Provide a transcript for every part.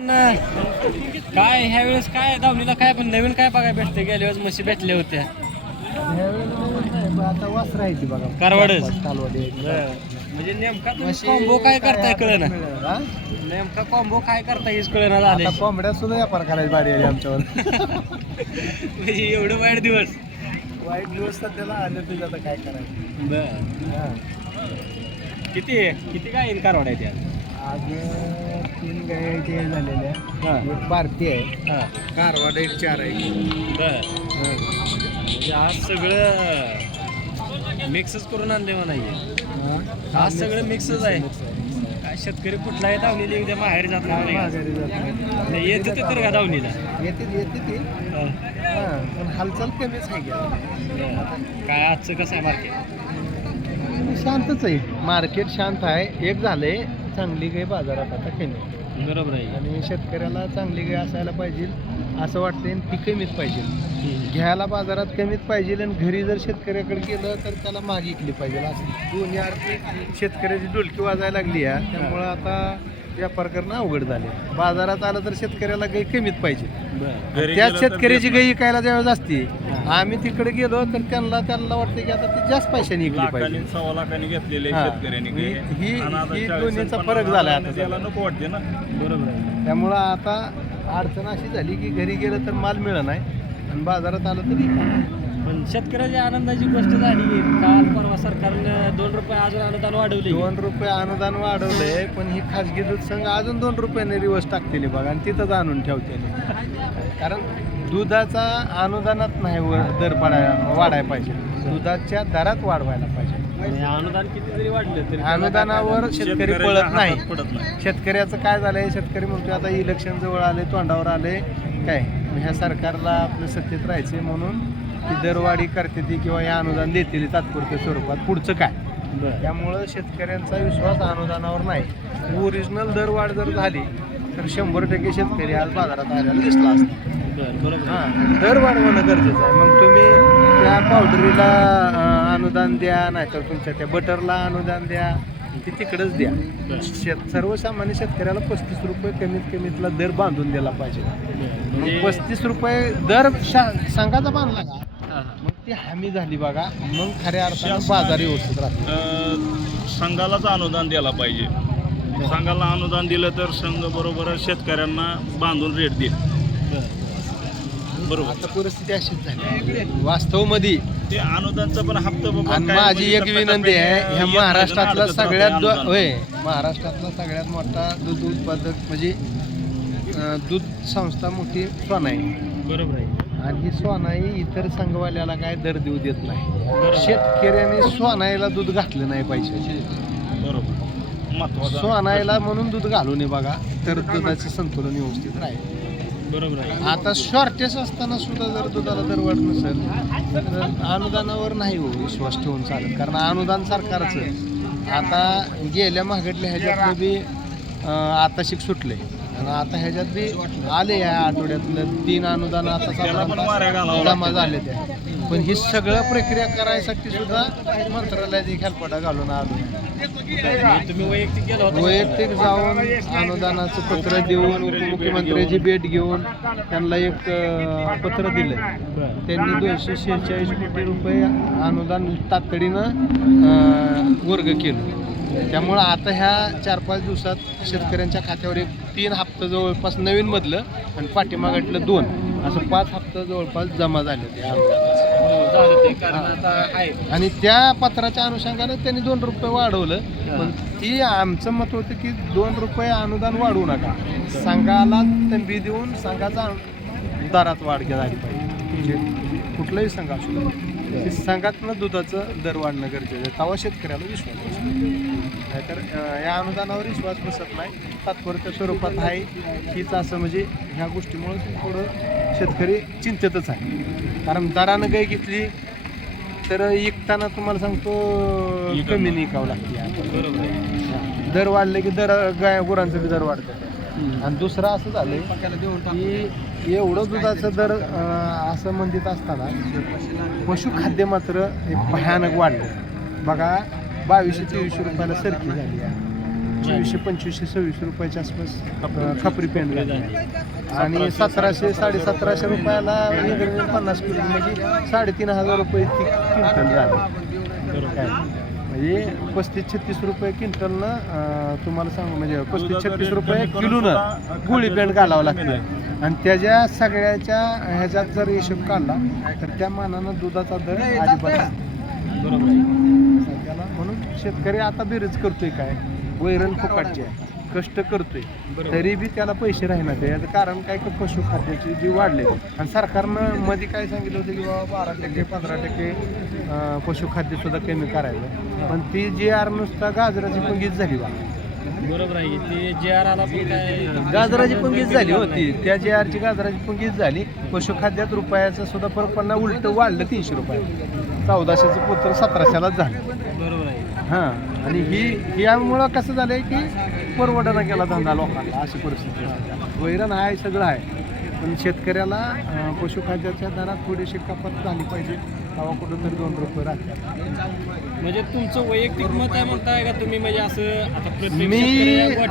काय ह्या वेळेस काय दावणीला काय पण नवीन काय बघायला भेटते गेल्या वेळेस म्हशी भेटल्या होत्या. आता राहायची बघा कारवाडच? कालवडी. म्हणजे नेमका तुम्ही कॉम्बो काय करताय कळना. हा? नेमका कॉम्बो काय करताय हेच कळना झाले आता कोंबड्या सुद्धा व्यापार करायची बारी आली आमच्यावर. म्हणजे एवढं वाईट दिवस. वाईट दिवस सध्याला आले तुझं आता काय करायचं? बर. हा. किती किती काय येईल कारवाड आहे त्या? आज तीन गाय ते झालेल्या हा. एक बारती आहे. हा. कारवाड एक चार आहे. बर. म्हणजे आज सगळं मिक्सच करून आणले म्हणाये आज सगळं मिक्सच आहे. काय शेतकरी कुठलाही दावणीला उद्या माहेर जात नाही. माघारी जात नाही. येत होते तर का दावणीला येते येते ती. हा. हा, पण हालचाल कमीच आहे की काय आजचं कसं आहे मार्केट शांतच आहे. मार्केट शांत आहे. एक झाले चांगली गाय बाजारात आता कमी बरोबर आहे. आणि शेतकऱ्याला चांगली गाय असायला पाहिजे असं वाटते ती कमीच पाहिजे. घ्यायला बाजारात कमीत पाहिजे आणि घरी जर शेतकऱ्याकडे गेलं तर त्याला माग इकली पाहिजे. असं दोन्ही अर्थी शेतकऱ्याची डुलकी वाजायला लागली आहे त्यामुळं आता व्यापार करणं अवघड झाले बाजारात आलं तर शेतकऱ्याला गाय कमीत पाहिजे. त्याच शेतकऱ्याची गाय इकायला ज्यावेळेस असते आम्ही तिकडे गेलो तर त्यांना त्यांना वाटतं की आता ती जास्त पैशाने इकली पाहिजे. सव्वा लाखांनी घेतलेले हा. शेतकऱ्यांनी ही- दोन्हीचा फरक आणि आता. नको वाटते ना. बरोबर आहे. त्यामुळं आता अडचण अशी झाली की घरी गेलं तर माल मिळत नाही. आणि बाजारात आलं तरी पण शेतकऱ्याच्या आनंदाची गोष्ट झाली काल परवा सरकारनं दोन रुपये अजून अनुदान वाढवले दोन रुपये अनुदान वाढवलंय पण ही खाजगी दूध संघ अजून दोन रुपयाने रिवर्स टाकतेली बघा आणि तिथंच आणून ठेवतेली. कारण दुधाचा अनुदानात नाही वर- दर पडाय वाढायला पाहिजे. दुधाच्या दरात वाढवायला पाहिजे. अनुदान किती जरी वाढलं तरी अनुदानावर शेतकरी पळत नाही. पडत नाही. शेतकऱ्याचं काय झालंय? शेतकरी म्हणतोय आता इलेक्शन जवळ आले तोंडावर आले. काय? मग ह्या सरकारला आपलं सत्तेत राहायचे म्हणून ती दरवाढी करते ती किंवा हे अनुदान देतील तात्पुरत्या स्वरूपात. पुढचं काय? त्यामुळं शेतकऱ्यांचा विश्वास अनुदानावर नाही. ओरिजिनल दरवाढ जर झाली तर शंभर टक्के शेतकरी आज बाजारात आलेला दिसला असता. हां दर वाढवणं गरजेचं आहे. मग तुम्ही त्या पावडरीला अनुदान द्या नाहीतर तुमच्या त्या बटरला अनुदान द्या ते तिकडंच द्या. शेत सर्वसामान्य शेतकऱ्याला पस्तीस रुपये कमीत कमीतला दर बांधून दिला पाहिजे. मग पस्तीस रुपये दर शा संघाचा बांधला का ती हमी झाली बघा. मग खऱ्या अर्थानं बाजार व्यवस्थित राहतो. अं, संघालाच अनुदान द्यायला पाहिजे. संघाला अनुदान दिलं तर संघ बरोबर शेतकऱ्यांना बांधून रेट देईल. बरं. बरोबर. आता परिस्थिती अशीच झाली. वास्तवमध्ये ते अनुदानचा पण हप्ता बाबा आणि काय माझी म्हणजे एक विनंती आहे ह्या महाराष्ट्रातला सगळ्यात राहते दो- अनुदान. होय महाराष्ट्रातला सगळ्यात मोठा दूध उत्पादक म्हणजे अं, दूध संस्था मोठी सोनाई. बरोबर आहे. आणि ही सोनाई इतर संघवाल्याला काय दर देऊ देत नाही. शेतकऱ्याने सोनाईला दूध घातलं नाही पाहिजे. बरोबर. महत्त्वाचा सोनाईला म्हणून दूध घालू नये बघा तर दुधाचं संतुलन व्यवस्थित राहील. बरोबर आहे. आता शॉर्टेज असताना सुद्धा जर दुधाला दर वाढ नसेल तर अनुदानावर नाही हो विश्वास ठेवून चालत. कारण अनुदान सरकारचं आता गेल्या महागडल्या ह्याच्यातलं बी अं, आता शिक सुटले आणि आता ह्याच्यात बी आले या आठवड्यातलं. तीन अनुदान आता साधारणतः जमा. झाले त्या. पण ही सगळं प्रक्रिया करायसाठी सुद्धा मंत्रालयाची खेळपाडा घालून आलो. वैयक्तिक जाऊन अनुदानाचं पत्र देऊन उपमुख्यमंत्र्याची भेट घेऊन त्यांना एक पत्र दिलं. त्यांनी दोनशे शेहेचाळीस कोटी रुपये अनुदान तातडीनं वर्ग केलं. त्यामुळं आता ह्या चार पाच दिवसात शेतकऱ्यांच्या खात्यावर एक तीन हप्ता जवळपास नवीन मधलं आणि पाठीमागटलं दोन. असं पाच हप्ता जवळपास जमा झाले होते. हो, आणि त्या पत्राच्या अनुषंगानं त्यांनी दोन रुपये वाढवलं. पण ती आमचं मत होतं की दोन रुपये अनुदान वाढवू नका. संघाला तंबी देऊन संघाचा दरात वाढ झाली पाहिजे. म्हणजे कुठलाही संघ असू संघातनं दुधाचं दर वाढणं गरजेचं आहे. तेव्हा शेतकऱ्याला विश्वास बसतो. नाहीतर अं, या अनुदानावर विश्वास बसत नाही. तात्पुरत्या स्वरूपात आहे. हीच असं म्हणजे ह्या गोष्टीमुळे थोडं शेतकरी चिंतेतच आहे. कारण दरानं गाय घेतली तर विकताना तुम्हाला सांगतो. कमी निकावं लागते. बरोबर. आहे दर वाढले की दर गाय गुरांचं बी दर वाढतं. आणि दुसरं असं झालंय की एवढं दुधाचं दर असं म्हणत असताना पशुखाद्य मात्र हे भयानक वाढलं. बघा बावीसशे तेवीसशे रुपयाला सरकी झाली आहे. चोवीसशे पंचवीसशे सव्वीसशे रुपयाच्या आसपास खापरी पेंड आणि सतराशे साडेसतराशे रुपयाला इंग्रजी पन्नास किलो म्हणजे साडेतीन हजार रुपये ती क्विंटल झाली. काय? म्हणजे पस्तीस छत्तीस रुपये क्विंटलनं तुम्हाला सांगू म्हणजे पस्तीस छत्तीस रुपये किलोनं गुळी पेंड घालावं लागतं. आणि त्याच्या सगळ्याच्या ह्याच्यात जर हिशोब काढला तर त्या मानानं दुधाचा दर अजिबात. बरोबर सध्याला म्हणून शेतकरी आता बेरीज करतोय काय? वैरण फुकाटची आहे. कष्ट करतोय. तरी बी त्याला पैसे राहणार याचं कारण काय? की पशुखाद्याचे जे वाढले. आणि सरकारनं मध्ये काय सांगितलं होतं की बाबा बारा टक्के पंधरा टक्के अं, पशुखाद्य सुद्धा कमी करायचं. पण ती जी आर नुसता गाजराची पंगीच झाली बा. बरोबर आहे. ते जे आर आला गाजराची पंगीच झाली होती त्या जी आरची गाजराची पंगीच झाली. पशुखाद्यात रुपयाचं सुद्धा परत पन्ना उलट वाढलं तीनशे रुपये. चौदाशेचं पुत्र सतराशेलाच झालं. हां. आणि ही यामुळं कसं झालंय की परवडना गेला धंदा लोकांना अशी परिस्थिती आहे. वैरण आहे सगळं आहे. पण शेतकऱ्याला पशुखाद्याच्या दरात थोडीशी कपात झाली पाहिजे. तेव्हा कुठंतरी दोन रुपये राहतात. म्हणजे तुमचं वैयक्तिक मत आहे म्हणताय का तुम्ही? म्हणजे असं आता मी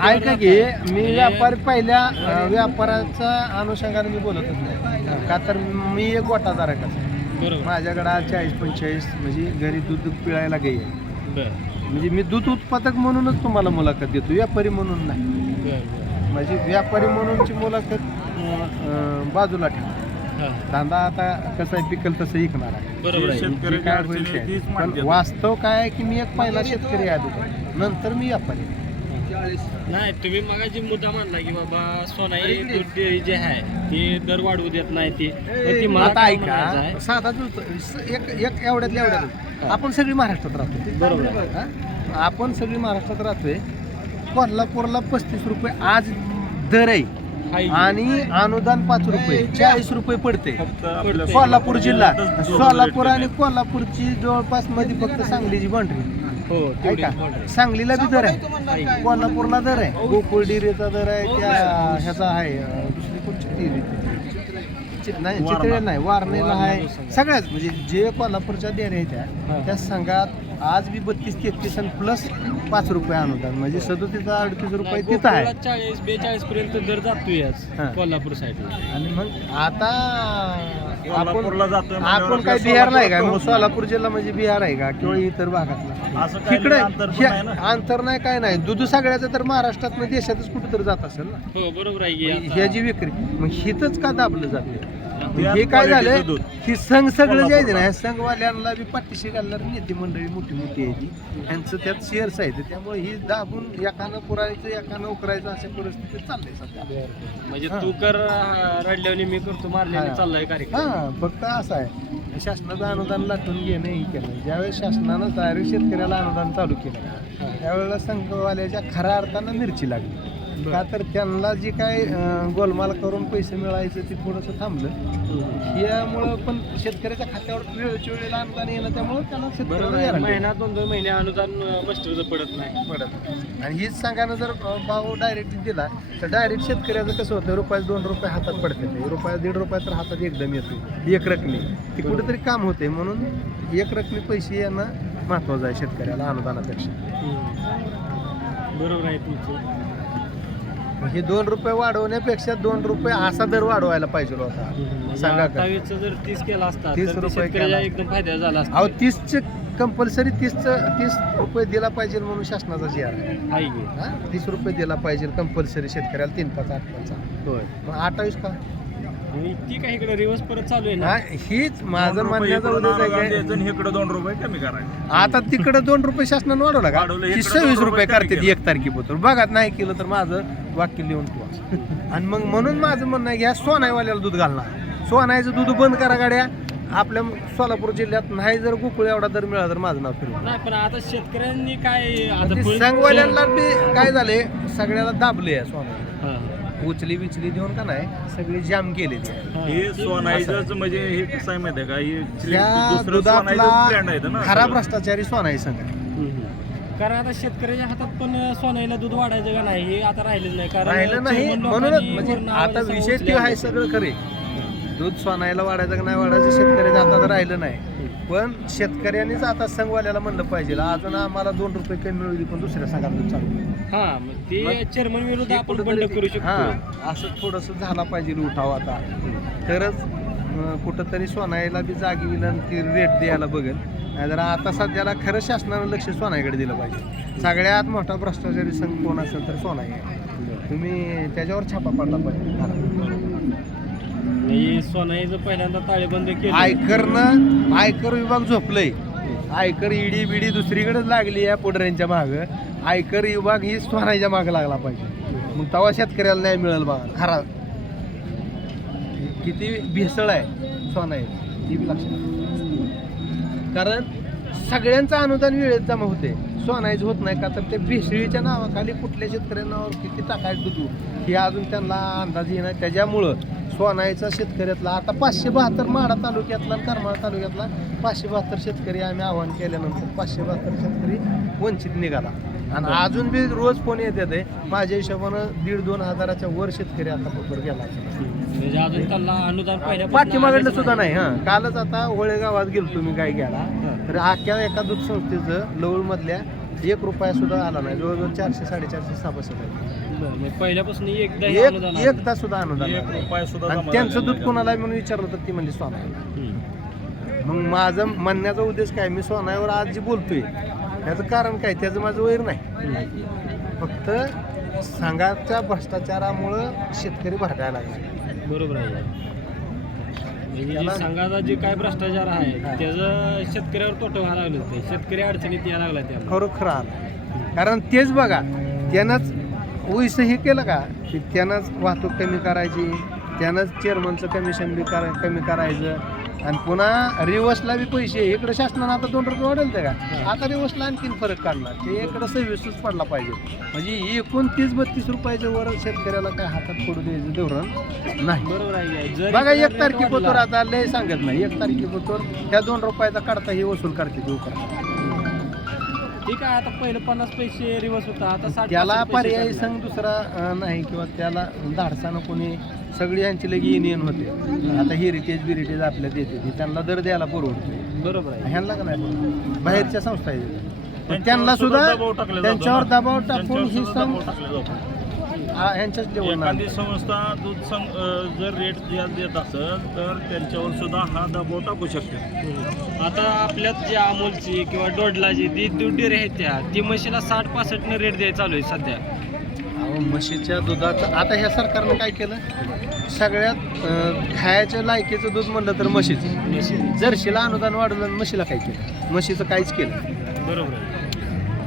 ऐका की. मी म्हणजे- व्यापारी पहिल्या व्यापाराच्या अनुषंगाने मी बोलतच नाही. का तर मी एक गोटादार आहे माझ्याकडे चाळीस पंचेचाळीस म्हणजे घरी दूध पिळायला गाई आहे बरं. म्हणजे मी दूध उत्पादक म्हणूनच तुम्हाला मुलाखत देतो. व्यापारी म्हणून नाही. बरं बरं. म्हणजे व्यापारी म्हणूनची मुलाखत अं, बाजूला ठेवा. हां. धंदा आता कसं आहे पिकल तसं विकणार आहे. बरोबर काय होईल ते पण. वास्तव काय आहे की मी एक पहिला शेतकरी आहे अगोदर नंतर मी व्यापारी आहे. नाही तुम्ही मगाची मुद्दा मानला की बाबा सोनाई दूध डेअरी जे आहे ते दर वाढवू देत नाही ते. पण ती मला आता काय म्हणायचं ऐका आहे, साधा एक एक एवढ्यातल्या एवढ्यात. आपण सगळी महाराष्ट्रात राहतो बरोबर आहे. हा? आपण सगळी महाराष्ट्रात राहतोय. कोल्हापूरला पस्तीस रुपये आज दर आहे. हाय. आणि अनुदान पाच रुपये चाळीस रुपये पडते फक्त आपल्या कोल्हापूर जिल्हा सोलापूर आणि कोल्हापूरची जवळपासमध्ये फक्त सांगलीची बाउंड्री. हो आहे. का. सांगलीला बी दर आहे. कोल्हापूरला दर आहे. गोकुळ डेअरीचा दर आहे त्या ह्याचा आहे दुसरी कोणची डेअरी चि- नाही. चितळे नाही वारणेला आहे. सगळ्याच म्हणजे जे कोल्हापूरच्या डेअरी आहेत त्या हा. त्या संघात आज बी बत्तीस तेहतीस आणि प्लस पाच रुपये अनुदान म्हणजे सदोतीस अडतीस रुपये तिथं आहे. चाळीस बेचाळीस पर्यंत दर जातोय आज हां. कोल्हापूर साईडला. आणि मग आता आपण जातोय काय बिहार नाही का? मग. सोलापूर जिल्हा म्हणजे बिहार आहे का? किंवा इतर भागातला? असं काही तिकडे अंतर पण हे- नाही ना. अंतर नाही काय नाही. दूध सगळ्याचं तर महाराष्ट्रात देशातच कुठेतरी जात असेल ना? हो बरोबर आहे की आता- ह्याची विक्री मग हिथच का दाबलं जाते हे काय झालं. ही संघ सगळं जे आहे ना संघवाल्यांना बी पाठीशी घालणार नेते मंडळी मोठी मोठी आहे ती. यांचं त्यात शेअर्स आहेत. त्यामुळे ही दाबून एकानं पुरायचं एकानं उकरायचं अशा परिस्थितीत चाललंय सध्या. म्हणजे. तू कर रडल्याने मी करतो मारल्याने. चाललाय कार्यक्रम. हा फक्त असं आहे. शासनाचं अनुदान लाटून घेणं हे केलं. ज्यावेळेस शासनानं डायरेक्ट शेतकऱ्याला अनुदान चालू केलं त्यावेळेला संघवाल्याच्या खऱ्या अर्थानं मिरची लागली. का तर त्यांना जी काय अं, गोलमाल करून पैसे मिळायचं ते थोडंसं थांबलं. यामुळं पण शेतकऱ्याच्या खात्यावर वेळच्या वेळेला अनुदान येणं त्यामुळं त्याला बरोबर शेतकऱ्याला महिना दोन दोन महिने अनुदान मस्टरचं पडत नाही. पडत आणि हीच सांगायला जर भाव डायरेक्ट दिला तर डायरेक्ट शेतकऱ्याचं कसं होतं? रुपयात दोन रुपये हातात पडते रुपया दीड रुपया तर हातात एकदम येतो. एक रकमी. ते कुठेतरी काम होते. म्हणून एक रकमी पैसे येणं महत्वाचं आहे शेतकऱ्याला अनुदानापेक्षा. बरोबर आहे तुमचं. हे दोन रुपये वाढवण्यापेक्षा दोन रुपये असा दर वाढवायला पाहिजे होता. सांगा का? जर तीस केला असता 30 तर ते रुपये शेतकऱ्याला केला. एकदम फायदा झाला असता. अहो तीसचे कंपल्सरी तीसचं तीस रुपये दिला पाहिजे म्हणून शासनाचा जी आहे. की? हा? तीस रुपये दिला पाहिजे कंपल्सरी शेतकऱ्याला तीन पाच आठ पाच. होय. मग अठ्ठावीस का? आणि ती काही इकडे रिवर्स परत चालू आहे ना? हा, हीच माझं म्हणण्याचा उद्देश आहे की इकडं दोन रुपये कमी करायचं. आता तिकडे दोन रुपये शासनानं वाढवला का? वाढवलं, इकडं सव्वीस दोन रुपये रुपये करते एक तारखेपासून. बघा नाही केलं तर माझं वाक्य लिहून ठेवा. आणि मग म्हणून माझं म्हणणं आहे की ह्या सोनाईवाल्याला दूध घालणार. सोनाईचं दूध बंद करा गाड्या. आपल्या सोलापूर जिल्ह्यात नाही जर गोकुळ एवढा दर मिळाला तर माझं नाव फिरवलं नाही पण आता शेतकऱ्यांनी काय आता ते बी काय झाले? सगळ्याला दाबले आहे सोना हां. उचली विचली देऊन का नाही सगळी जाम केलेली आहे. हां. सोनाईचं म्हणजे हे कसं आहे माहिती आहे का? हे या दुसरं सोनाईचं ब्रँड आहे दुधातला ना खरा. भ्रष्टाचारी सोनाई संघ आहे. कारण आता शेतकऱ्याच्या हातात पण सोन्याला दूध वाढायचं का नाही हे आता राहिलेलं नाही. कारण राहिलं नाही. चेअरमन म्हणूनच लोकांनी म्हणजे वरनं आता विषय उचलले आहे सगळं खरे. दूध सोनायला वाढायचं का नाही वाढायचं शेतकऱ्याच्या हातात राहिलं नाही. पण शेतकऱ्यांनीच आता संघवाल्याला म्हणलं पाहिजे अजून आम्हाला दोन रुपये कमी मिळू दे, पण दुसऱ्या दूध चालू. हा मग ते मग- चेअरमन विरुद्ध आपण बंड करू शकतो. हा असं थोडस झाला पाहिजे उठाव आता. तरच अं, कुठंतरी सोनाईला बी जागी विनंती रेट द्यायला बघेल. नाहीतर आता सध्याला खरं शासनानं लक्ष सोनाईकडे दिलं पाहिजे. सगळ्यात मोठा भ्रष्टाचारी संघ कोण असेल तर सोनाई आहे. तुम्ही त्याच्यावर छापा पडला पाहिजे. नाही सोनाईचं पहिल्यांदा ताळेबंद केलं. आयकरनं आयकर विभाग झोपलंय. आयकर ईडी बिडी दुसरीकडेच लागली या पुढऱ्यांच्या माग. आयकर विभाग ही सोनाईच्या माग लागला पाहिजे. मग तेव्हा शेतकऱ्याला नाही मिळेल बा. खरा. किती भेसळ आहे सोनाई. ती बी लक्षात कारण सगळ्यांचं अनुदान वेळेत जमा होते सोनाईच होत नाही का? तर ते भेसळीच्या नावाखाली कुठल्या शेतकऱ्यांना किती टाकायचं तू हे अजून त्यांना अंदाज येणार त्याच्यामुळं सोनाईचा शेतकऱ्यातला आता पाचशे बहात्तर माडा तालुक्यातला आणि करमाळा तालुक्यातला पाचशे बहात्तर शेतकरी आम्ही आवाहन केल्यानंतर पाचशे बहात्तर शेतकरी वंचित निघाला. आणि अजून बी रोज फोन येतात आहे. माझ्या हिशोबानं दीड दोन हजाराच्या वर शेतकरी आता पकड गेला. म्हणजे पाठीमागडलं सुद्धा नाही हा. कालच आता होळे गावात गेलो तुम्ही काय घ्यायला. तर अख्ख्या एका दूध संस्थेचं लवळ मधल्या एक रुपया सुद्धा आला नाही. जवळजवळ चारशे साडेचारशे सभासद आहेत. पहिल्यापासून एकदा हे अनुदान एक आलं. एकदा सुद्धा अनुदान एक नाही. रुपया सुद्धा आणि जमा त्यांचं झालेला दूध नाही. कोणाला आहे म्हणून विचारलं तर ती म्हणजे सोना हम्म. मग माझं म्हणण्याचा उद्देश काय? मी सोनावर आज जी बोलतोय. त्याचं कारण काय? त्याचं माझं वैर नाही. फक्त संघाच्या भ्रष्टाचारामुळं शेतकरी भरडायला लागले. बरोबर आहे. म्हणजे जे त्याला- संघाचा जे काय भ्रष्टाचार आहे त्याचं शेतकऱ्यावर तोटं व्हायला लागलं ते शेतकरी अडचणीत यायला लागला त्यामुळे. खरोखर आलं. कारण तेच बघा त्यानंच वैस हे केलं का? की त्यानंच वाहतूक कमी करायची त्यानंच चेअरमनचं कमिशन बी करा कमी करायचं. आणि पुन्हा रिवर्सला बी पैसे. इकडे शासनानं आता दोन रुपये वाढेल ते का आता रिवर्सला आणखीन फरक काढणार. ते इकडं सव्वीसच पडला पाहिजे. म्हणजे एकूण तीस बत्तीस रुपयाच्या वर शेतकऱ्याला काय हातात पडू द्यायचं धोरण नाही. बरोबर आहे बघा एक तारखेपोतर आता लय सांगत नाही. एक तारखेपोतर त्या दोन रुपयाचा काढता हे वसूल करते ते उपरा ठीक आहे आता पहिलं पन्नास पैसे रिवर्स होता आता साठ त्याला पासष्ट पैसे पर्यायी काढला. संघ दुसरा अं, नाही किंवा त्याला धाडसानं कोणी सगळी यांची लगी युनियन होते आता हेरिटेज बिरिटेज आपल्यात येते ती त्यांना दर द्यायला परवडते बरोबर आहे ह्यांना का नाही परवडत? बाहेरच्या संस्था आहेत पण त्यांना सुद्धा दबाव टाकला जातो त्यांच्यावर ना. दबाव टाकून त्यांच्यावर ही सुद्धा संघ दबाव टाकला जातो. ह्यांच्याच लेवलला एखादी संस्था दूध संघ जर रेट देत असेल तर त्यांच्यावर सुद्धा हा दबाव टाकू शकते. हम्म. आता आपल्यात जी अमोलची किंवा डोडलाची ती दूध डेअरी आहेत त्या ती म्हशीला साठ पासष्ट न रेट द्यायला चालू आहे सध्या. अहो म्हशीच्या दुधाचं आता ह्या सरकारनं काय केलं? सगळ्यात खायच्या लायकीचं दूध म्हणलं तर म्हशीचं. म्हशी जर्शीला अनुदान वाढवलं आणि म्हशीला काय केलं? म्हशीचं काहीच केलं. बरोबर आहे.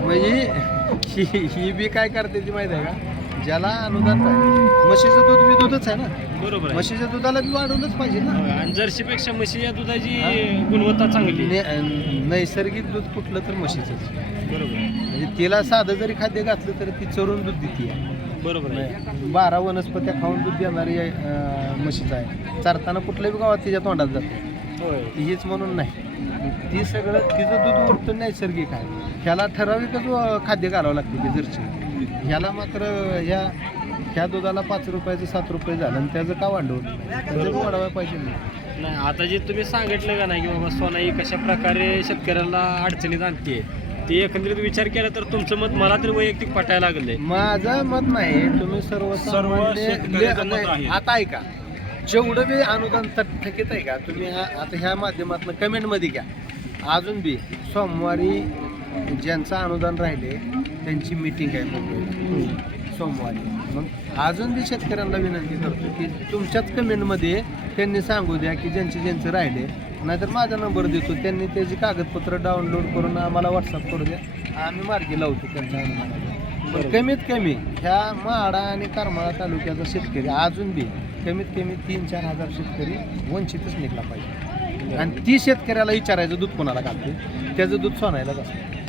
म्हणजे ही ही बी काय करते ती माहिती आहे का? ज्याला अनुदान पाहिजे. म्हशीचं दूध बी दूधच आहे ना? बरोबर आहे. म्हशीच्या दुधाला बी वाढवलंच पाहिजे ना? आणि जर्सीपेक्षा म्हशीच्या दुधाची गुणवत्ता चांगली आहे. ने- नैसर्गिक दूध कुठलं तर म्हशीचंच. बरोबर आहे. म्हणजे तिला साधं जरी खाद्य घातलं तर ती चरून दूध देते बरोबर आहे. बारा वनस्पत्या खाऊन दूध देणारी अं, म्हशीचं आहे. चरताना कुठल्याही गावात तिच्या तोंडात जाते. होय. ती हीच म्हणून नाही. ती सगळं तिचं दूध उरतं नैसर्गिक आहे. ह्याला ठराविकच अं, खाद्य घालावं लागते ती जरची ह्याला मात्र ह्या ह्या दुधाला पाच रुपयाचं सात रुपये झालं आणि त्याचं का वाढवलं त्याचं वाढवायला पाहिजे ना नाही आता जे तुम्ही सांगितलं का नाही की बाबा सोनाई कशा प्रकारे शेतकऱ्याला अडचणीत आणते ते एकंदरीत विचार केला तर तुमचं मत मला तरी वैयक्तिक पटायला लागलंय. माझं मत नाही तुम्ही सर्व सर्व शेतकऱ्याचं मत आहे. आता ऐका जेवढं बी अनुदान थकीत आहे का तुम्ही हा आता ह्या माध्यमातून कमेंटमध्ये घ्या. अजून बी सोमवारी ज्यांचं अनुदान राहिले त्यांची मीटिंग आहे मुंबईला सोमवारी. मग अजून बी शेतकऱ्यांना विनंती करतो की तुमच्याच कमेंटमध्ये त्यांनी सांगू द्या की ज्यांचे ज्यांचे राहिले. नाहीतर माझा नंबर देतो. त्यांनी त्याची कागदपत्र डाउनलोड करून आम्हाला व्हॉट्सअप करू द्या. आम्ही मार्गी लावतो त्यांच्या पण कमीत कमी ह्या माडा आणि करमाळा तालुक्याचा शेतकरी अजून बी कमीत कमी तीन चार हजार शेतकरी वंचितच निघला पाहिजे. आणि ती शेतकऱ्याला विचारायचं दूध कोणाला घालते? त्याचं दूध सोनायला असतं.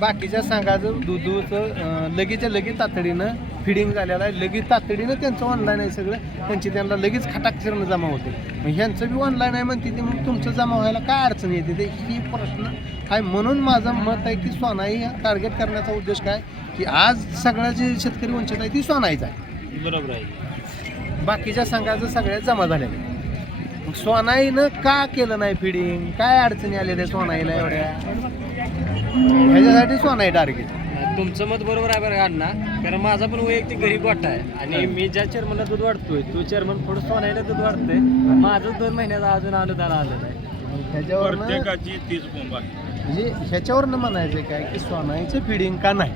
बाकीच्या सांगायचं दुधाचं लगेचच्या लगेच तातडीनं फिडिंग झालेलं आहे. लगेच तातडीनं त्यांचं ऑनलाईन आहे सगळं. त्यांची त्यांना लगेच खटाक्षरनं जमा होते. मग ह्यांचं बी ऑनलाईन आहे म्हणते ते मग तुमचं जमा व्हायला काय अडचण येते? ते ही प्रश्न आहे. म्हणून माझं मत आहे की सोनाई टार्गेट करण्याचा उद्देश काय? की आज सगळ्या जे शेतकरी वंचित आहे ती सोनाईच आहे. बरोबर आहे. बाकीच्या संघाचं सगळ्यात जमा झालेलं आहे मग सोनाईनं का केलं नाही फिडिंग काय अडचणी आल्या त्या सोनाईला एवढ्या? ह्याच्यासाठी सोनाई टार्गेट तुमचं मत बरोबर आहे बरं का अण्णा? कारण माझा पण वैयक्तिक घरी गोठा आहे. आणि मी ज्या चेअरमनला दूध वाढतोय तो चेअरमन पुढे सोनायला दूध वाढतोय. माझं दोन महिन्याचा अजून अनुदान आलं नाही ह्याच्यावरनं प्रत्येकाची तीच बोंब आहे. म्हणजे ह्याच्यावरनं म्हणायचं काय की सोनाईचं फिडिंग का नाही?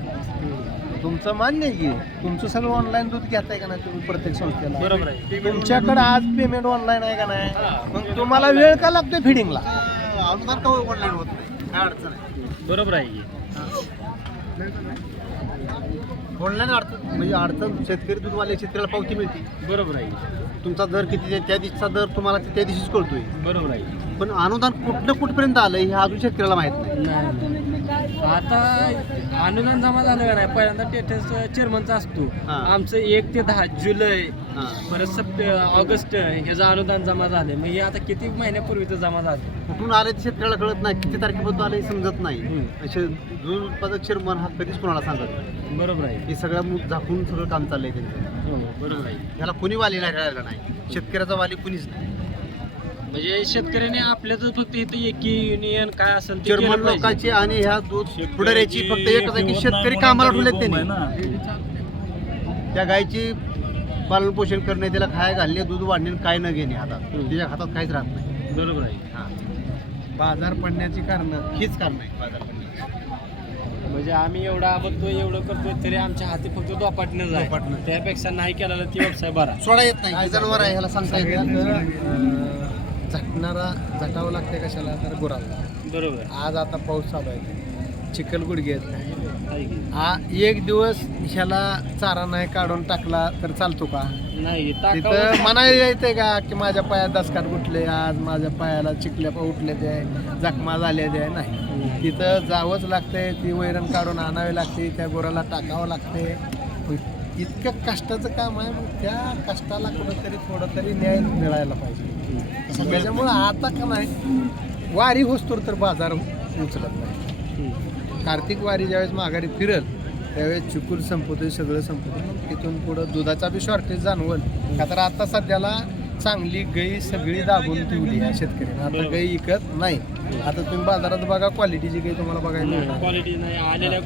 तुमचं मान्य आहे की तुमचं सगळं ऑनलाईन दूध घेताय का नाही तुम्ही प्रत्येक संस्थेला? बरोबर आहे. तुमच्याकडे आज पेमेंट ऑनलाईन आहे का नाही? मग तुम्हाला वेळ का लागतोय फिडिंगला अनुदान का ऑनलाईन होत नाही? काय अडचण आहे? बरोबर आहे की. ऑनलाईन अडचण म्हणजे अडचण शेतकरी दूधवाले शेतकऱ्याला पावती मिळते. बरोबर आहे. तुमचा दर किती आहे? त्या दिवशीचा दर तुम्हाला त्या दिवशीच कळतोय. बरोबर आहे. पण अनुदान कुठलं कुठपर्यंत आलं हे अजून शेतकऱ्याला माहीत नाही. आता अनुदान जमा झालं का नाही? पहिल्यांदा टेटस चेअरमनचा असतो. हा. आमचं एक ते दहा जुलै हां. परत सप्ट ऑगस्ट ह्याचं अनुदान जमा झाले मग हे आता किती महिन्यापूर्वीच जमा झालं? कुठून आले ते शेतकऱ्याला कळत नाही. किती तारखेपासून आले हे समजत नाही. हम्म. असे दूध उत्पादक शेअरमन हा कधीच कोणाला सांगत नाही. बरोबर आहे. हे सगळं मूग झाकून सगळं काम चाललंय त्यांचं. हो, बरोबर आहे. ह्याला कोणी वाली नाही राहिलेला नाही. शेतकऱ्याचा वाली कुणीच नाही. म्हणजे शेतकऱ्याने आपल्याच फक्त इथं एकी युनियन काय असेल ते पाहिजे. लोकांची आणि ह्या दूध पुढाऱ्याची फक्त एकच आहे की शेतकरी कामाला ठेवलेत त्यांनी आहे ना. त्या गायची पालन पोषण करणे त्याला खाया घालणे दूध वाढणे आणि काय न घेणे हातात हम्म. त्याच्या हातात काहीच राहत नाही बरोबर आहे हा. बाजार पडण्याची कारण हीच कारण आहे बाजार पडण्याची म्हणजे आम्ही एवढं आबदतोय एवढं करतोय तरी आमच्या हाती फक्त दोपाटणं दोपाटणं. जाय त्यापेक्षा नाही केलेला ती व्यवसाय बरा सोडा येत नाही जनावर आहे ह्याला सांगता येत नाही. झटणारा झटावं लागते कशाला तर गुराला बरोबर. आज आता पाऊस चालू आहे. चिखल गुडघे आहेत. आहे की? हा एक दिवस ह्याला चारा नाही काढून टाकला तर चालतो का? नाही तिथं म्हणायला येते का की माझ्या पायात दसकाट उठले आज माझ्या पायाला चिखल्या उठले ते जखमा झाले ते नाही. तिथं जावंच लागते ती वैरण काढून आणावी लागते त्या गोराला टाकावं लागते मग इतकं कष्टाचं काम आहे मग त्या कष्टाला कुठंतरी थोडं तरी न्याय मिळायला पाहिजे. त्याच्यामुळं आता का नाही वारी होस्तोर तर बाजार उचलत नाही. कार्तिक वारी ज्यावेळेस माघारी फिरल त्यावेळेस चिकूल संपवते सगळं संपवते तिथून पुढं दुधाचा बी शॉर्टेज जाणवल. का तर आता सध्याला चांगली गाई सगळी दाबून ठेवली आहे शेतकऱ्यांनी. आता. गाई विकत नाही. आता तुम्ही बाजारात बघा क्वालिटीची गाई तुम्हाला बघायला मिळणार. क्वालिटी नाही आलेल्या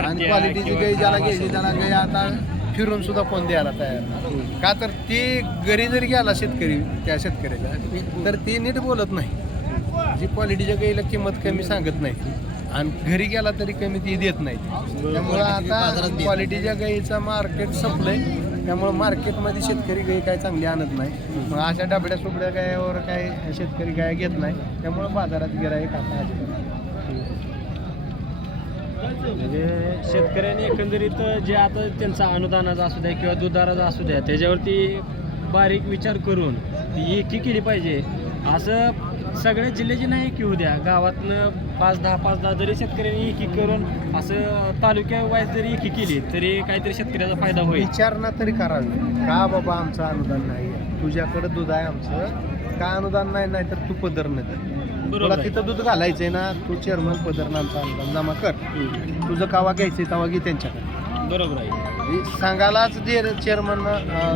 आणि क्वालिटीची गाई ज्याला घ्यायची त्याला गाई आता फिरून सुद्धा कोण द्यायला तयार. का तर ती घरी जरी गेला शेतकरी त्या शेतकऱ्याच्या तर ती नीट बोलत नाही. जी क्वालिटीच्या गाईला किंमत कमी सांगत नाही आणि घरी गेला तरी कमी ती देत नाही. त्यामुळं आता क्वालिटीच्या गाईचा मार्केट संपलंय त्यामुळं मार्केटमध्ये शेतकरी गाई काय चांगली आणत नाही. मग अशा डबड्या सुबड्या गायावर काय शेतकरी गाय घेत नाही त्यामुळं बाजारात गिराईक आता म्हणजे शेतकऱ्यांनी एकंदरीत जे आता त्यांचा अनुदानाचा असू द्या किंवा दुधाराचा असू द्या त्याच्यावरती बारीक विचार करून ती एकी केली पाहिजे. असं सगळ्या जिल्ह्याची नाही की उद्या गावातनं पाच दहा पाच दहा जरी शेतकऱ्यांनी एकी करून असं तालुक्या वाईज जरी एकी केली तरी काहीतरी शेतकऱ्याचा फायदा होईल. विचारणा तरी करावी. का बाबा आमचं अनुदान नाही तुझ्याकडे दूध आहे आमचं. का अनुदान नाही नाही तर तू पदर नाही तुला. तिथं दूध घालायचंय ना तू चेअरमन पदरनं आमचं अनुदान जमा कर. तुझं कावा घ्यायचंय तवा घे त्यांच्याकडे. बरोबर आहे. हे सांगायलाच जे चेअरमन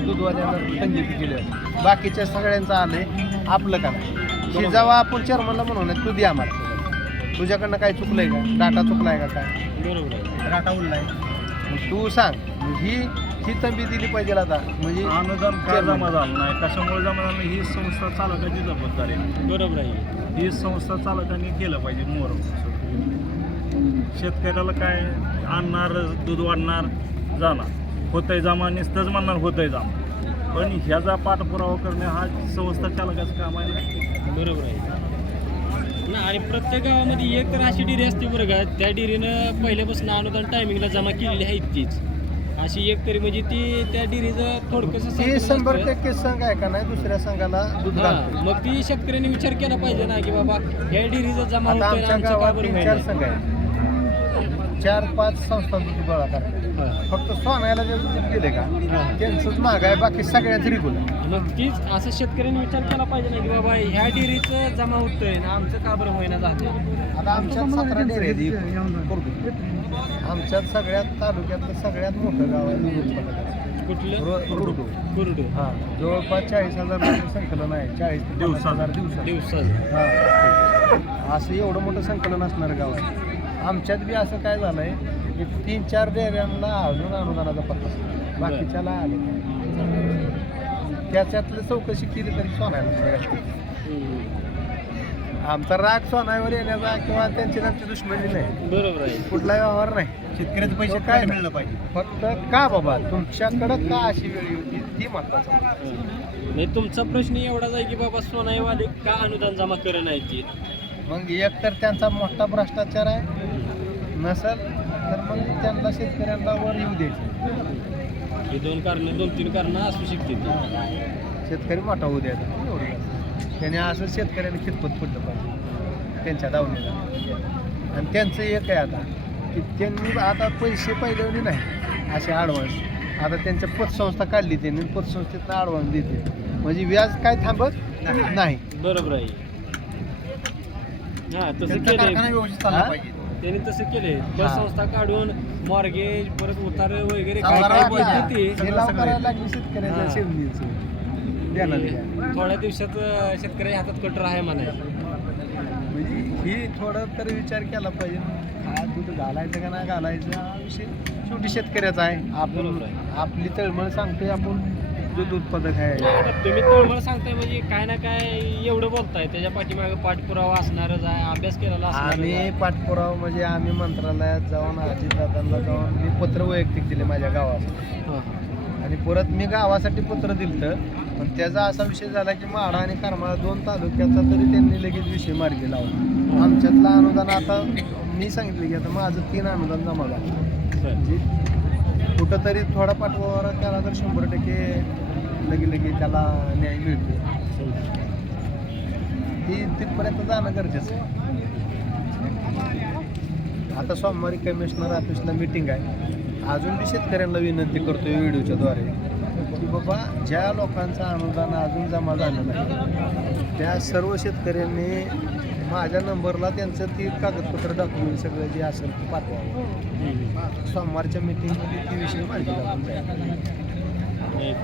दूधवाल्यानं संगीत केलं बाकीच्या सगळ्यांचं आलंय आपलं का नाही? हे जेव्हा आपण चेअरमनला म्हणून तू दे आम्हाला. तुझ्याकडनं काय चुकलंय का? डाटा चुकलाय का काय? बरोबर आहे. डाटा उरलाय. मग तू सांग ही ही तंबी दिली पाहिजे आता. म्हणजे अनुदान का जमा झालं नाही. कशामुळे जमा झालं नाही? ही संस्था चालकाची जबाबदारी आहे. बरोबर आहे. ही संस्था चालकांनी केलं पाहिजे मोर. शेतकऱ्याला काय आणणार दूध वाढणार? जाणार. होतंय जमा नुसतंच म्हणणार होतंय जमा. पण ह्याचा पाठपुरावा करणे हा संस्था चालकाचं काम आहे ना. बरोबर आहे. ना आणि प्रत्येक गावामध्ये एक तर अशी डिरी असते बरं का. त्या डिरीनं पहिल्यापासून अनुदान टायमिंगला जमा केलेली आहे तीच अशी एक तरी म्हणजे ती त्या डिरीचं थोडकंसं हे संकलन शंभर. टक्के संघ आहे का नाही दुसऱ्या संघाला दूध घालतो मग ती शेतकऱ्यांनी विचार केला पाहिजे ना की बाबा या डिरीचं जमा आता होतोय आमच्या आमचं का गावात बरं तीन व्हायला चार संघ आहेत चार पाच संस्था दूध गोळा हा. फक्त सोनायला जे दूध दिले का हा. त्यांचंच महाग आहे बाकी सगळ्याच रेग्युलर मग तीच असं शेतकऱ्यांनी विचार केला पाहिजे ना की बाबा ह्या डिरीचं जमा होतोय ना आमचं का बरं होईना झालं आता आमच्यात सतरा डेअरी आहेत. आमच्यात सगळ्यात तालुक्यातलं सगळ्यात मोठं गाव आहे. कुठलं? कुरडू. हा जवळपास चाळीस हजार संकलन आहे चाळीस दिवसात. हजार दिवसाचं. हा. असं एवढं मोठं संकलन असणार गाव आहे. आमच्यात बी असं काय झालंय की तीन चार डेऱ्यांना अजून अनुदानाचा पत्ता. बाकीच्याला आले. त्याच्यातलं चौकशी केली तरी सोनायला. आमचा राग सोनाईवर येण्याचा किंवा त्यांची त्यांची दुश्मनी नाही. बरोबर आहे. कुठला व्यवहार नाही. शेतकऱ्याचे पैसे काय मिळलं पाहिजे? फक्त का बाबा? तुमच्याकडं का अशी वेळ होती? ती महत्वाचं नाही तुमचा प्रश्न एवढाच आहे की बाबा सोनाईवाले का अनुदान जमा करे नाही ती? मग एक तर त्यांचा मोठा भ्रष्टाचार आहे. नसल तर मग त्यांना शेतकऱ्यांना वर येऊ द्यायचं. ही दोन कारण दोन तीन कारण असू शकते ती शेतकरी मोठा होऊ द्यायचा. त्याने असं शेतकऱ्यांनी खितपत पडलं पाहिजे. त्यांच्या दावणीला. आणि त्यांचं एक आहे आता की त्यांनी आता पैसे पहिल्यावर नाही असे ॲडव्हान्स आता त्यांच्या पतसंस्था काढली त्यांनी पतसंस्थेतनं ॲडव्हान्स देते. म्हणजे व्याज काय थांबत? नाही. बरोबर आहे. हा तसं त्यांचा केलंय. कारखाना व्यवस्थित चालला हा? पाहिजे. त्यांनी तसं केलंय. बस हा. संस्था काढून मॉर्गेज परत उतार वगैरे काय काय हे लागली शेतकऱ्याच्या हा. थोड्या दिवसात शेतकऱ्याच्या हातात कटर आहे म्हणाय म्हणजे ही थोडं तर विचार केला पाहिजे. हा दूध घालायचं का नाही घालायचं हा विषय शेवटी शेतकऱ्याचा आहे. आपण. आपली तळमळ सांगतोय आपण दूध उत्पादक आहे. तुम्ही तोडमळ सांगताय म्हणजे काय ना काय एवढं बोलताय. त्याच्या पाठीमागे पाठपुरावा असणारच आहे अभ्यास केलेला आम्ही. पाठपुरावा म्हणजे आम्ही मंत्रालयात जाऊन अजितदादांना जाऊन मी पत्र वैयक्तिक दिले माझ्या गावात. आणि परत मी गावासाठी पत्र दिलं पण त्याचा असा विषय झाला की माडा आणि करमाळा दोन तालुक्याचा तरी त्यांनी लगेच विषय मार्गी लावला. आमच्यातलं अनुदान आता मी सांगितलं की आता माझं तीन अनुदान जमा झालं. म्हणजे कुठंतरी थोडा पाठवावर त्याला तर शंभर टक्के लगे लगे त्याला न्याय मिळतो. ती तिथपर्यंत जाणं गरजेचं आहे. आता सोमवारी कमिशनर ऑफिसला मीटिंग आहे. अजून मी शेतकऱ्यांना विनंती करतोय व्हिडिओच्या द्वारे. की बाबा ज्या लोकांचं अनुदान अजून जमा झालं नाही त्या सर्व शेतकऱ्यांनी माझ्या नंबरला त्यांचं ती कागदपत्र डॉक्युमेंट सगळं जे असेल ते पाठवावं. सोमवारच्या मिटिंगमध्ये ती विषय मार्गी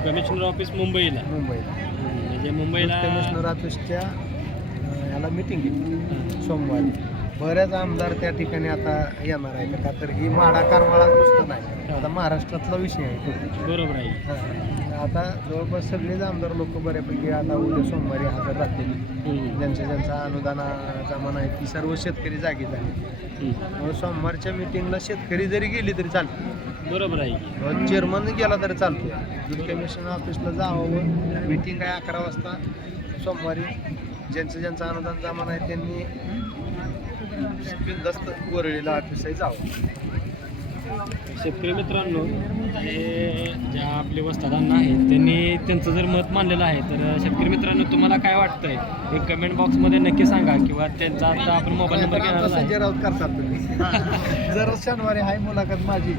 कमिशनर ऑफिस मुंबईला. मुंबईला. म्हणजे मुंबईला कमिशनर ऑफिसच्या ह्याला मिटिंग आहे. सोमवारी. बऱ्याच आमदार त्या ठिकाणी आता येणार आहेत का? तर ही माडा कारमाळा नुसतं नाही. आता महाराष्ट्रातला विषय आहे तो. बरोबर आहे. हां. आता जवळपास सगळेच आमदार लोक बऱ्यापैकी आता उद्या सोमवारी हजर राहतील. ज्यांच्या ज्यांचा अनुदाना जमा नाही ती सर्व शेतकरी जागी झाले सोमवारच्या मिटिंगला शेतकरी जरी गेली तरी चालते. बरोबर आहे. चेअरमन गेला तरी चालतो. दूध कमिशन ऑफिसला जावं. मीटिंग आहे अकरा वाजता सोमवारी. ज्यांचं ज्यांचं अनुदान जमा नाही त्यांनी बिनधास्त वरळीला ऑफिस जावं शेतकरी मित्रांनो हे ज्या आपले वस्तादांना आहेत त्यांनी त्यांचं जर मत मांडलेलं आहे तर शेतकरी मित्रांनो तुम्हाला काय वाटतंय? हे कमेंट बॉक्समध्ये नक्की सांगा किंवा त्यांचा आता आपण मोबाईल नंबर घेणार राऊत करतात तुम्ही. जर शनिवारी आहे मुलाखत माझी.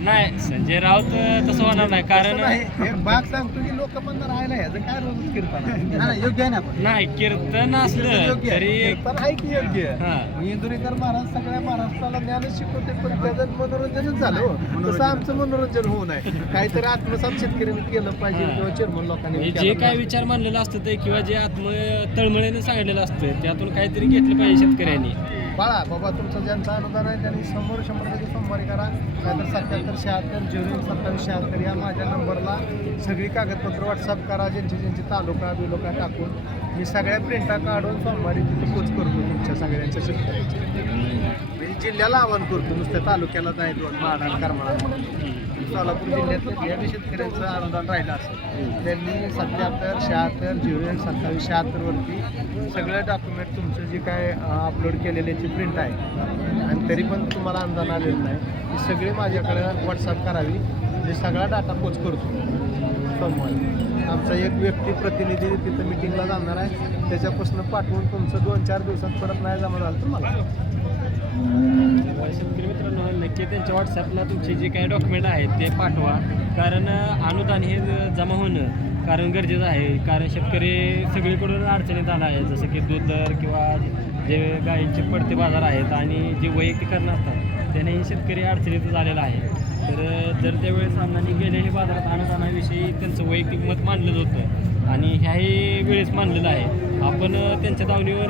नाही संजय राऊत तसं होणार नाही कारण भाग सांगतो की लोक पण राहायला ह्याचं काय रोजच कीर्तन योग्य आहे ना पण नाही कीर्तन असलं. तरी कीर्तन आहे की योग्य हा. इंदुरीकर महाराज सगळ्या महाराष्ट्राला ज्ञानच शिकवते पण त्याचं मनोरंजनच झालं हो. तसं आमचं मनोरंजन होऊ नये काहीतरी आत्मसात शेतकऱ्यांनी केलं पाहिजे. किंवा चेअरमन लोकांनी जे काय. विचार मांडलेलं असतं ते किंवा जे आत्म तळमळीने सांगितलेलं असतं त्यातून काहीतरी घेतलं पाहिजे शेतकऱ्यांनी बाळा बाबा तुमचं ज्यांचं अनुदान आहे त्यांनी शंभर शंभर टक्के सोमवारी करा नाहीतर सत्याहत्तर शहात्तर झिरो सत्तावीस शहात्तर या माझ्या नंबरला सगळी कागदपत्र व्हॉट्सअप करा ज्यांची ज्यांची तालुका बिलोका टाकून मी सगळ्या प्रिंटा काढून सोमवारी तिथे पोच करतो तुमच्या सगळ्यांच्या शेतकऱ्यांच्या म्हणजे जिल्ह्याला आवाहन करतो नुसत्या तालुक्याला नाही दोन माडा करमाळा सोलापूर जिल्ह्यातल्या बियाणे शेतकऱ्यांचं अनुदान राहिलं असेल. त्यांनी सत्याहत्तर शहात्तर झिरो एक सत्तावीस शहात्तरवरती सगळे डॉक्युमेंट तुमचं जे काय अपलोड केलेल्याची प्रिंट आहे आणि तरी पण तुम्हाला अनुदान आलेलं नाही. ती सगळी माझ्याकडे व्हॉट्सअप करावी. मी सगळा डाटा पोच करतो. सोमवारी आमचा एक व्यक्ती प्रतिनिधी तिथं मिटिंगला जाणार आहे. त्याच्यापासून पाठवून तुमचं दोन चार दिवसात परत नाही जमा झालं तर मला. म्हणजे शेतकरी मित्रांनो नक्की त्यांच्या व्हॉट्सअपला तुमचे जे काही डॉक्युमेंट आहेत ते पाठवा. कारण अनुदान हे ज- जमा होणं कारण गरजेचं आहे. कारण शेतकरी सगळीकडून अडचणीत आला आहे. जसं की दूध दर किंवा जे गायींचे पडते बाजार आहेत आणि जे वैयक्तिकरण असतात त्यानेही शेतकरी अडचणीत झालेला आहे. तर जर त्यावेळेस अण्णांनी गेलेले बाजारात अनुदानाविषयी त्यांचं वैयक्तिक मत मांडलं होतं. आणि ह्याही वेळेस मांडलेलं आहे. आपण त्यांच्या दावणीवर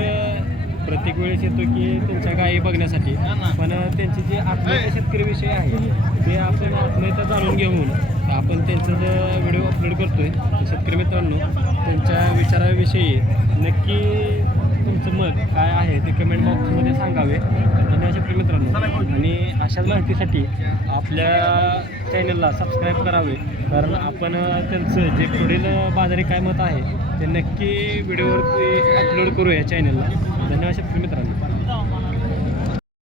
प्रत्येक वेळेस येतो की त्यांच्या गायी बघण्यासाठी. पण त्यांची जी आत्महत्या शेतकरीविषयी आहे ते आपण आत्महत्या जाणून घेऊन आपण त्यांचा जो व्हिडिओ अपलोड करतोय शेतकरी मित्रांनो त्यांच्या विचाराविषयी नक्की तुमचं मत काय आहे ते कमेंट बॉक्समध्ये सांगावे. धन्यवाद शेतकरी मित्रांनो. आणि अशाच माहितीसाठी आपल्या चॅनलला सबस्क्राईब करावे. कारण आपण त्यांचं जे पुढील बाजारी काय मत आहे ते नक्की व्हिडिओवरती अपलोड करूया चॅनलला करू या चॅनलला धन्यवाद शेतकरी मित्रांनो